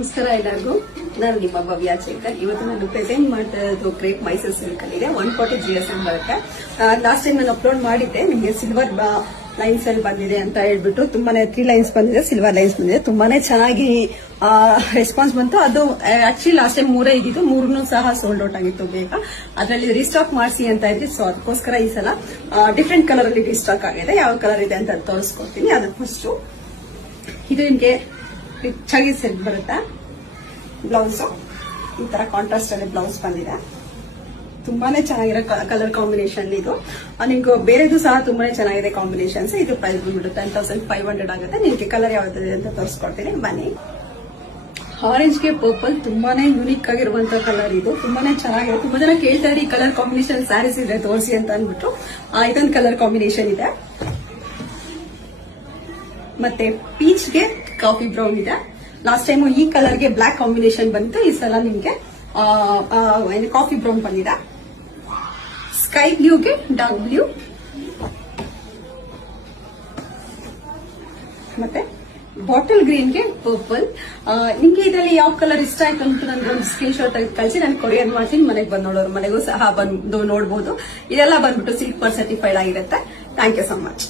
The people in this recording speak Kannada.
ನಮಸ್ಕಾರ ಎಲ್ಲರಿಗೂ. ನಾನು ನಿಮ್ಮ ಭವ್ಯ ಶೇಖರ್. ಇವತ್ತು ನಾನು ಪ್ರೆಸೆಂಟ್ ಮಾಡ್ತಾ ಇರೋದು ಕ್ರೇಪ್ ಮೈಸೂರು ಸಿಲ್ಕ್ ಅಲ್ಲಿ ಇದೆ. 140 GSM ಬರುತ್ತೆ. ಲಾಸ್ಟ್ ಟೈಮ್ ನಾನು ಅಪ್ಲೋಡ್ ಮಾಡಿದ್ದೆ. ನಿಮಗೆ ಸಿಲ್ವರ್ ಲೈನ್ಸ್ ಅಲ್ಲಿ ಬಂದಿದೆ ಅಂತ ಹೇಳ್ಬಿಟ್ಟು ತುಂಬಾನೇ 3 ಲೈನ್ಸ್ ಬಂದಿದೆ, ಸಿಲ್ವರ್ ಲೈನ್ಸ್ ಬಂದಿದೆ. ತುಂಬಾನೇ ಚೆನ್ನಾಗಿ ರೆಸ್ಪಾನ್ಸ್ ಬಂತು. ಅದು ಆಕ್ಚುಲಿ ಲಾಸ್ಟ್ ಟೈಮ್ 3 ಇದ್ದಿದ್ದು, 3 ಸಹ ಸೋಲ್ಡ್ ಔಟ್ ಆಗಿತ್ತು ಬೇಗ. ಅದರಲ್ಲಿ ರೀಸ್ಟಾಕ್ ಮಾಡಿಸಿ ಅಂತ ಇದ್ರಿ. ಸೊ ಅದಕ್ಕೋಸ್ಕರ ಈ ಸಲ ಡಿಫ್ರೆಂಟ್ ಕಲರ್ ಅಲ್ಲಿ ರೀಸ್ಟಾಕ್ ಆಗಿದೆ. ಯಾವ ಕಲರ್ ಇದೆ ಅಂತ ತೋರಿಸ್ಕೊಡ್ತೀನಿ. ಅದು ಫಸ್ಟ್ ಇದು ನಿಮ್ಗೆ ರಿಚ್ ಆಗಿ ಸೆಟ್ ಬರುತ್ತೆ. ಬ್ಲೌಸ್ ಈ ತರ ಕಾಂಟ್ರಾಸ್ಟ್ ಅಲ್ಲಿ ಬ್ಲೌಸ್ ಬಂದಿದೆ. ತುಂಬಾನೇ ಚೆನ್ನಾಗಿರೋ ಕಲರ್ ಕಾಂಬಿನೇಷನ್ ಇದು. ನಿಮ್ಗೆ ಬೇರೆದು ಸಹ ತುಂಬಾನೇ ಚೆನ್ನಾಗಿದೆ ಕಾಂಬಿನೇಷನ್ಸ್. ಇದು ಪ್ರೈಸ್ ಬಂದ್ಬಿಟ್ಟು 10,500 ಆಗುತ್ತೆ. ನಿಮ್ಗೆ ಕಲರ್ ಯಾವ್ದು ಅಂತ ತೋರಿಸ್ಕೊಡ್ತೀನಿ ಬನ್ನಿ. ಆರೆಂಜ್ ಗೆ ಪರ್ಪಲ್ ತುಂಬಾನೇ ಯೂನಿಕ್ ಆಗಿರುವಂತ ಕಲರ್ ಇದು. ತುಂಬಾನೇ ಚೆನ್ನಾಗಿದೆ. ತುಂಬಾ ಜನ ಕೇಳ್ತಾ ಇದ್ದಾರೆ ಈ ಕಲರ್ ಕಾಂಬಿನೇಷನ್ ಸ್ಯಾರೀಸ್ ಇದೆ ತೋರಿಸಿ ಅಂತ ಅಂದ್ಬಿಟ್ಟು. ಇದೊಂದು ಕಲರ್ ಕಾಂಬಿನೇಷನ್ ಇದೆ. ಮತ್ತೆ ಪೀಚ್ ಗೆ ಕಾಫಿ ಬ್ರೌನ್ ಇದೆ. ಲಾಸ್ಟ್ ಟೈಮ್ ಈ ಕಲರ್ ಗೆ ಬ್ಲಾಕ್ ಕಾಂಬಿನೇಷನ್ ಬಂತು. ಈ ಸಲ ನಿಮ್ಗೆ ಕಾಫಿ ಬ್ರೌನ್ ಬಂದಿದೆ. ಸ್ಕೈ ಬ್ಲೂಗೆ ಡಾರ್ಕ್ ಬ್ಲೂ, ಮತ್ತೆ ಬಾಟಲ್ ಗ್ರೀನ್ ಗೆ ಪರ್ಪಲ್. ನಿಮ್ಗೆ ಇದರಲ್ಲಿ ಯಾವ ಕಲರ್ ಇಷ್ಟ ಆಯ್ತು ಅಂತ ನನ್ಗೆ ಒಂದು ಸ್ಕ್ರೀನ್ ಶಾಟ್ ಆಗಿ ಕಳಿಸಿ ನಾನು ಕೊರಿಯರ್ ಮಾಡ್ತೀನಿ. ಮನೆಗೆ ಬಂದು ನೋಡೋರು ಮನೆಗೂ ಸಹ ಬಂದು ನೋಡಬಹುದು. ಇದೆಲ್ಲ ಬಂದ್ಬಿಟ್ಟು ಸಿಲ್ಕ್ ಪರ್ ಸರ್ಟಿಫೈಡ್ ಆಗಿರುತ್ತೆ. Thank you so much.